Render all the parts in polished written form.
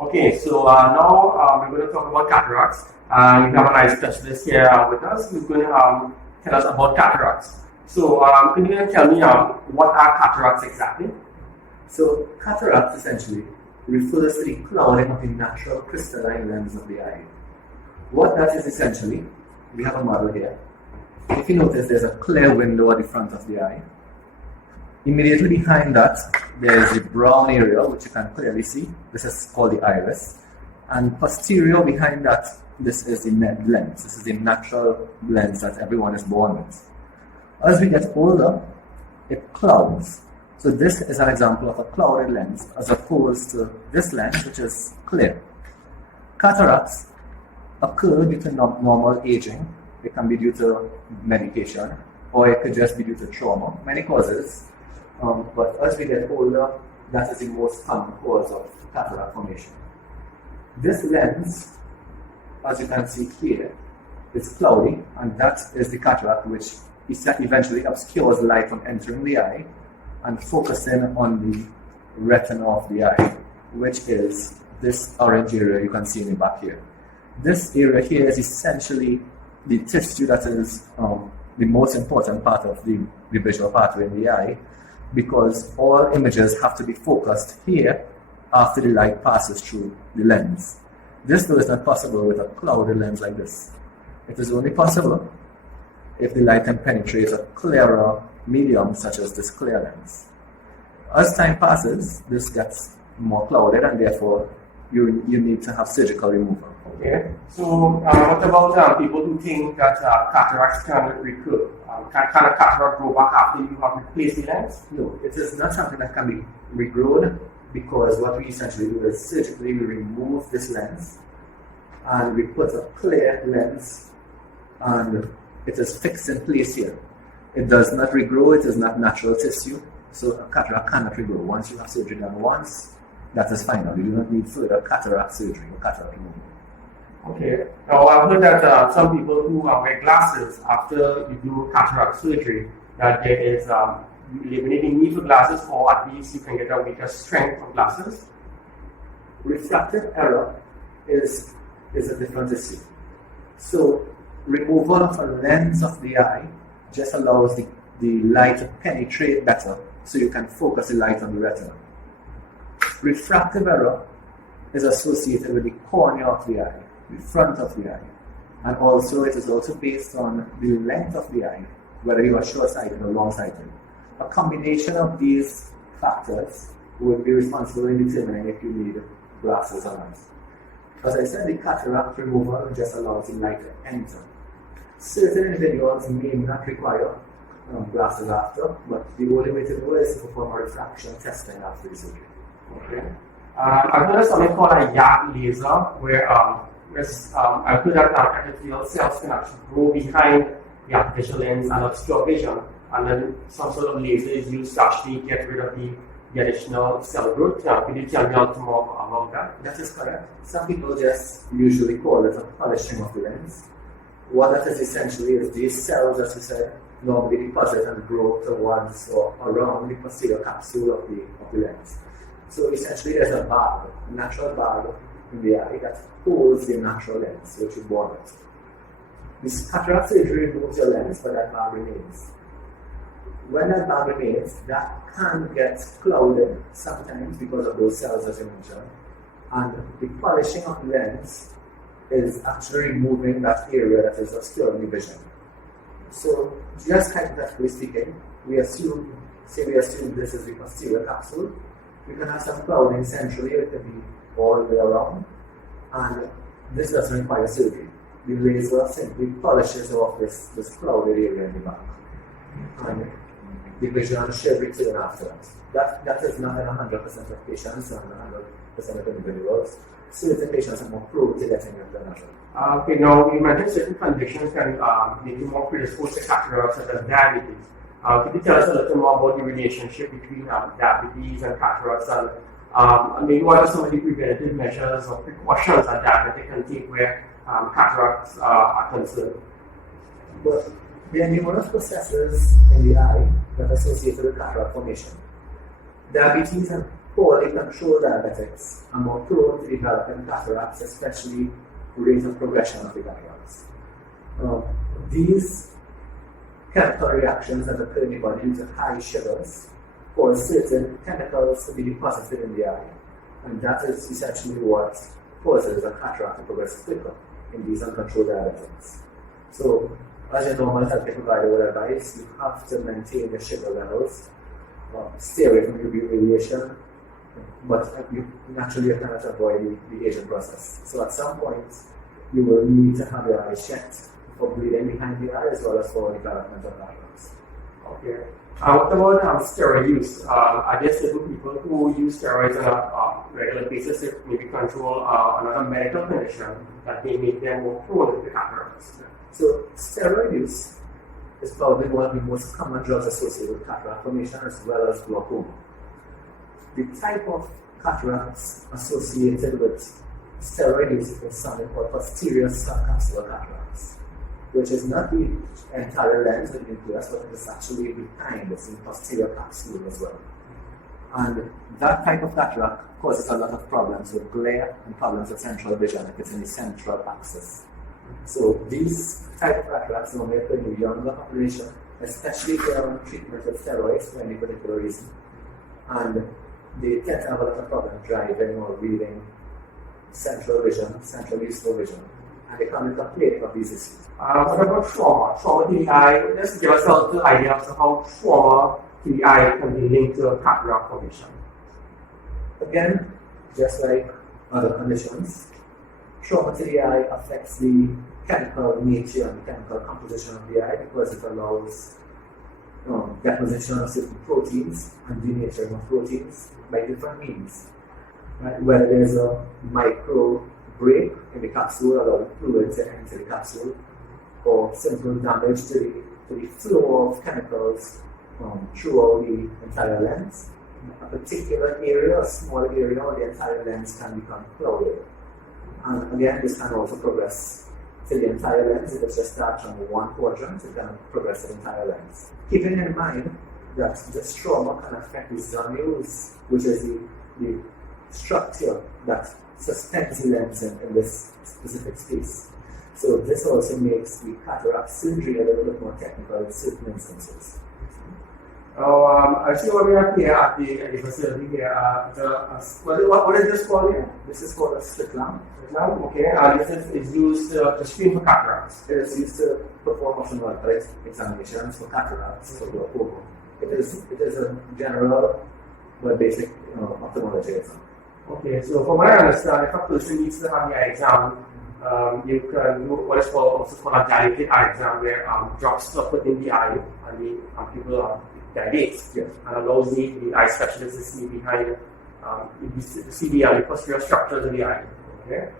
Okay, so now we're going to talk about cataracts. We have a nice specialist here with us who's going to tell us about cataracts. So can you tell me what are cataracts exactly? So cataracts essentially refers to the clouding of the natural crystalline lens of the eye. What that is essentially, we have a model here. If you notice, there's a clear window at the front of the eye. Immediately behind that, there is the brown area, which you can clearly see. This is called the iris. And posterior behind that, this is the lens. This is the natural lens that everyone is born with. As we get older, it clouds. So this is an example of a clouded lens, as opposed to this lens, which is clear. Cataracts occur due to normal aging. It can be due to medication, or it could just be due to trauma. Many causes. But as we get older, that is the most common cause of cataract formation. This lens, as you can see here, is cloudy, and that is the cataract which eventually obscures light from entering the eye and focusing on the retina of the eye, which is this orange area you can see in the back here. This area here is essentially the tissue that is the most important part of the visual pathway in the eye, because all images have to be focused here after the light passes through the lens. This though is not possible with a clouded lens like this. It is only possible if the light can penetrate a clearer medium such as this clear lens. As time passes, this gets more clouded, and therefore you need to have surgical removal. Okay, so what about people who think that cataracts can recur? Can a cataract grow back after you have replaced the lens? No, it is not something that can be regrown, because what we essentially do is surgically we remove this lens and we put a clear lens, and it is fixed in place here. It does not regrow, it is not natural tissue, so a cataract cannot regrow. Once you have surgery done once, that is final. You do not need further cataract surgery or cataract removal. Okay. Now I've heard that some people who wear glasses after you do cataract surgery, that there is you maybe need for glasses, or at least you can get a weaker strength of glasses. Refractive error is a different issue. So removal of a lens of the eye just allows the light to penetrate better, so you can focus the light on the retina. Refractive error is associated with the cornea of the eye, the front of the eye, and also it is also based on the length of the eye, whether you are short-sighted or long-sighted. A combination of these factors would be responsible in determining if you need glasses or not. As I said, the cataract removal just allows the light to enter. Certain individuals may not require glasses after, but the only way to do it is to perform a refraction testing after the surgery. Okay. I've heard of something called a YAG laser, where I've heard that artificial cells can actually grow behind the artificial lens and obscure vision, and then some sort of laser is used to actually get rid of the additional cell growth. Can you tell me a little more about that? That is correct. Some people just usually call it a polishing of the lens. What that is essentially is these cells, as you said, normally deposit and grow towards or around the posterior capsule of the lens. So essentially there's a bag, a natural bag in the eye that holds the natural lens which you born with. This cataract surgery removes your lens, but that bag remains. When that bag remains, that can get clouded sometimes because of those cells as you mentioned. And the polishing of the lens is actually removing that area that is obscuring the vision. So just hypothetically speaking, we assume this is the posterior capsule. We can have some clouding centrally, it can be all the way around, and this doesn't require surgery. The laser simply polishes off this clouded area in the back, and the vision should return after that. That is not in 100% of patients and 100% of individuals. Certain patients are more prone to getting it than others. Okay, now you mentioned certain conditions can make you more predisposed to cataracts, such as diabetes. Could you tell us a little more about the relationship between diabetes and cataracts, and maybe what are some of the preventative measures or precautions that diabetic can take where cataracts are concerned? But there are numerous processes in the eye that are associated with cataract formation. Diabetes poorly controlled diabetics are more prone to developing cataracts, especially rate of progression of the cataracts. These chemical reactions that occur in the body due to high sugars cause certain chemicals to be deposited in the eye, and that is essentially what causes a cataract to progress quicker in these uncontrolled diabetics. So, as a normal healthcare provider would advise, you have to maintain the sugar levels, stay away from UV radiation, but you naturally cannot avoid the aging process. So at some point, you will need to have your eyes checked for bleeding behind the eye as well as for development of cataracts. Okay. What about steroid use? Are there certain people who use steroids on a regular basis to maybe control another medical condition that may make them more prone to cataracts? So steroid use is probably one of the most common drugs associated with cataract formation as well as glaucoma. The type of cataracts associated with steroid use is something called posterior subcapsular cataracts, which is not the entire lens in the nucleus, but it is actually behind the posterior capsule as well. And that type of cataract causes a lot of problems with glare and problems with central vision if it's in the central axis. So these type of cataracts normally occur in the younger population, especially if they are on treatment with steroids for any particular reason. And they tend to have a lot of problems driving or reading central vision, central useful vision, and they come to complain of these issues. What about trauma? Trauma to the eye, let's give us a little idea of how trauma to the eye can be linked to cataract formation. Again, just like other conditions, trauma to the eye affects the chemical nature and the chemical composition of the eye because it allows deposition of certain proteins and denaturing of proteins by different means. Right? Whether there's a micro break in the capsule, allowing fluids to enter the capsule, or simple damage to the flow of chemicals throughout the entire lens. A particular area, a small area, or the entire lens can become clouded. And again, this can also progress to the entire lens. If it just starts from one quadrant, it can progress to the entire lens. Keeping in mind that this trauma can affect the zonules, which is the structure that suspends the lens in this specific space. So this also makes the cataract surgery a little bit more technical in certain instances. I see what we have here at the facility here. What is this called here? This is called a slit lamp. Okay, this is used to screen for cataracts. It is used to perform ophthalmological examinations for cataracts, for glaucoma. It is a general but basic ophthalmology exam. Okay, so from what I understand, if a person needs to have the eye exam, you can do what is also called a dilated eye exam, where drops are put in the eye and the people dilate, yes, and allows the eye specialist to see behind the CBI, the posterior structures of the eye. Okay.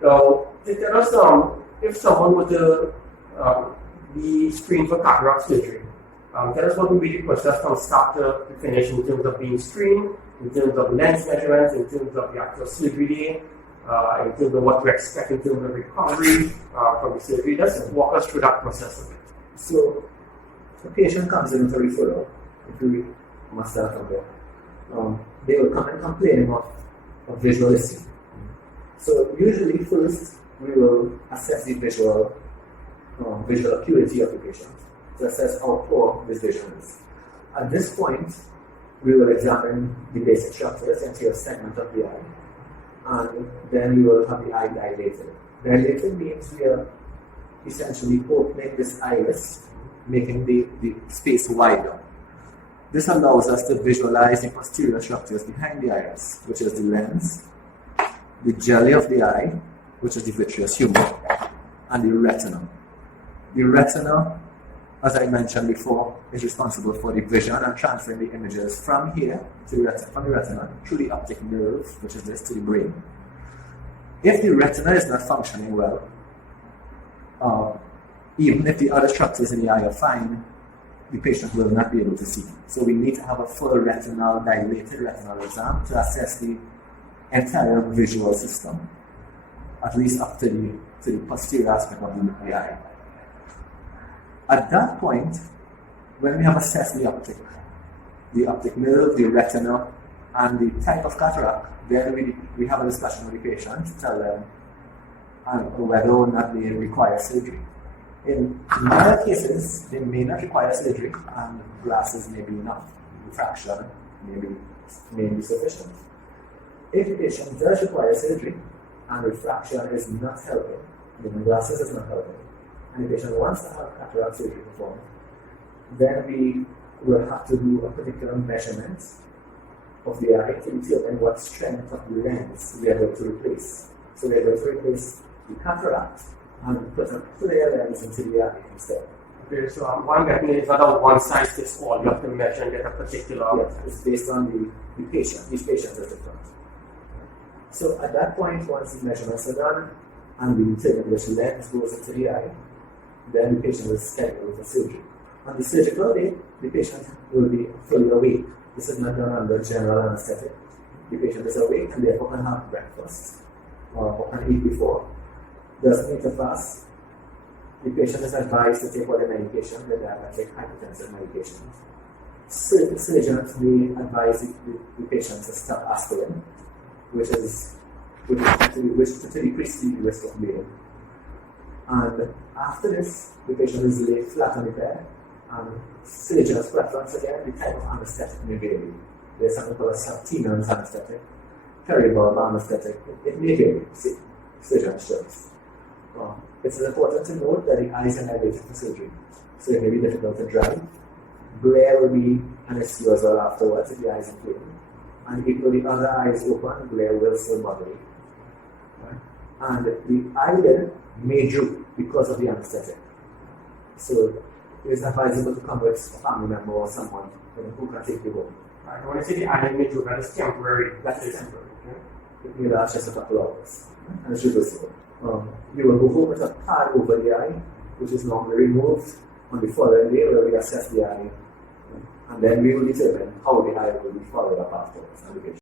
So tell us if someone were to be screened for cataract surgery, tell us what would be the process from start to finish in terms of being screened, in terms of lens measurements, in terms of the actual surgery day, in terms of what to expect in terms of recovery from the surgery. Just walk us through that process of it. So the patient comes in with a referral. If we must start from there, they will come and complain of visual issue. So usually first we will assess the visual acuity of the patient to assess how poor this vision is. At this point, we will examine the basic structures and a segment of the eye, and then we will have the eye dilated. Dilated means we are essentially opening this iris, making the space wider. This allows us to visualize the posterior structures behind the iris, which is the lens, the jelly of the eye, which is the vitreous humor, and the retina. The retina, as I mentioned before, is responsible for the vision and transferring the images from here to the retina, from the retina through the optic nerve, which is this, to the brain. If the retina is not functioning well, even if the other structures in the eye are fine, the patient will not be able to see. So we need to have a full dilated retinal exam to assess the entire visual system, at least up to the posterior aspect of the eye. At that point, when we have assessed the optic nerve, the retina, and the type of cataract, then we have a discussion with the patient to tell them whether or not they require surgery. In mild cases, they may not require surgery, and glasses may be enough. Refraction may be sufficient. If the patient does require surgery, and refraction is not helping, meaning glasses is not helping, and the patient wants to have cataract surgery performed, then we will have to do a particular measurement of the eye to determine what strength of the lens we are going to replace. So we are going to replace the cataract and put a clear lens into the eye instead. Okay, so one technique is not a one-size-fits-all. You have to measure and get a particular. Yes, it's based on the patient. Each patient is different. So at that point, once the measurements are done and we determine which lens goes into the eye, then the patient is scheduled for surgery. On the surgical day, the patient will be fully awake. This is not done under general anesthetic. The patient is awake and therefore can have breakfast or can eat before. Doesn't need to fast. The patient is advised to take all the medication, the diabetic hypertensive medications. Surgeons may advise the patient to stop aspirin, which to decrease the risk of bleeding. And after this, the patient is laid flat on the bed, and surgeon's preference again, the type of anesthetic may vary. There's something called a subtenon's anesthetic, peribulb anesthetic. It may vary, surgeon's choice. It's important to note that the eyes are dilated for surgery, so it may be difficult to dry. Glare will be an issue as well afterwards if the eyes are clean. And if the other eye is open, glare will still bother you. And the eyelid may droop because of the anesthetic. So it is advisable to come with a family member or someone who can take you home. Right. When I say the eyelid may droop, that is temporary. That is temporary. It may last just a couple of hours. And it's reversible. You will go home with a pad over the eye, which is normally removed on the following day where we assess the eye. And then we will determine how the eye will be followed up afterwards.